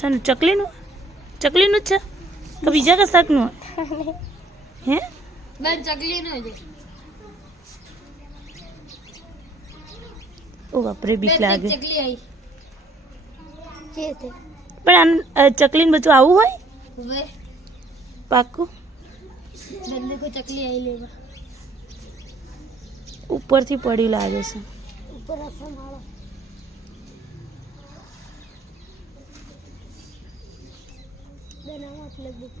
શાનું ચકલીનું ચકલીનું જ છે કે બીજા કશાકનું હે બેન ચકલીનું છે ઓ બાપરે બીક લાગે ચકલી આવી છે તે પણ આ ચકલીને બધું આવું હોય હવે પાક્કું બંને કો ચકલી આવી લેવા ઉપરથી પડી લાગે છે ઉપર આખો માળો બનાવવા એટલે બુક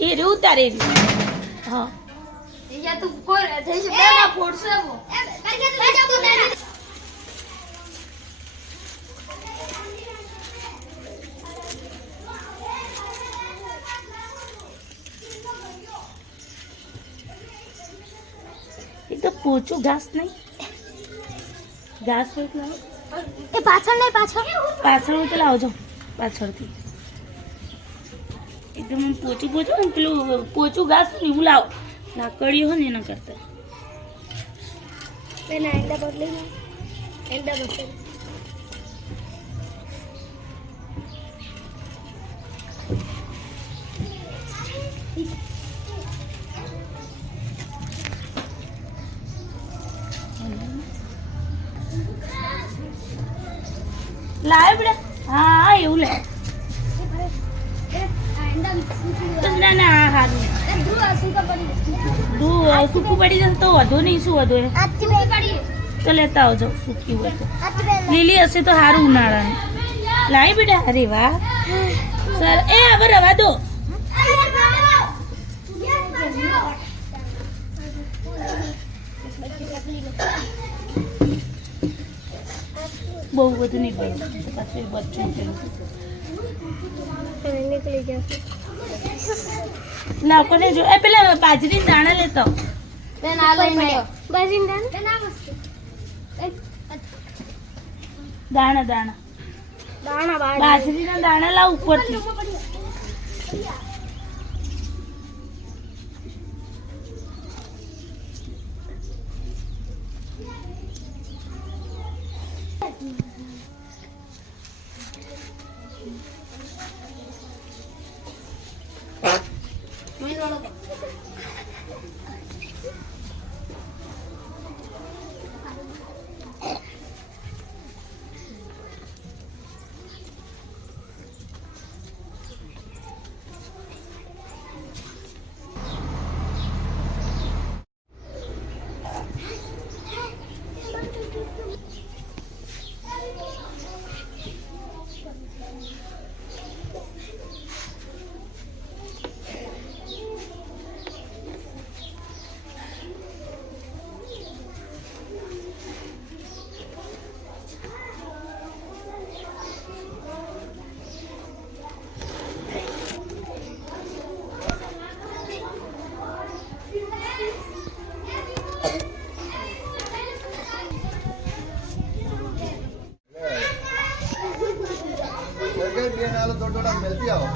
એ રે ઉતારે હા या तू कोण થઈ છે બેના ફોડશે મો એ તો પોચું ઘાસ નહીં ઘાસ હોય તો લાવો એ પાછળ નહીં પાછળ હોય તો લાવજો પાછળથી એકદમ પોચું પોચું ને પેલું પોચું ઘાસ ને એવું લાવો લાકડીઓ હોય ને એના કરતા બેના એંડા બદલી ને એંડા બદલી લાવે બેટા હા એવું લે ના ના હા હારું સૂકું પડી જશે તો વધુ નહીં શું વધુ તો લેતા આવજો સૂકી હોય તો લીલી હશે તો સારું ઉનાળાનું લાવી બેટા અરે વાહ સર એ હવે રવા દો બહુ બધું નહીં પડ્યું પાછું બચ્ચું નીકળી જશે લાવ કોને જો એ પેલા બાજરી દાણા લેતો બેન આ લઈ મેળ્યો બાજરી દાણા દાણા દાણા દાણા બાજરીના દાણા લાવ ઉપરથી मिलती आओ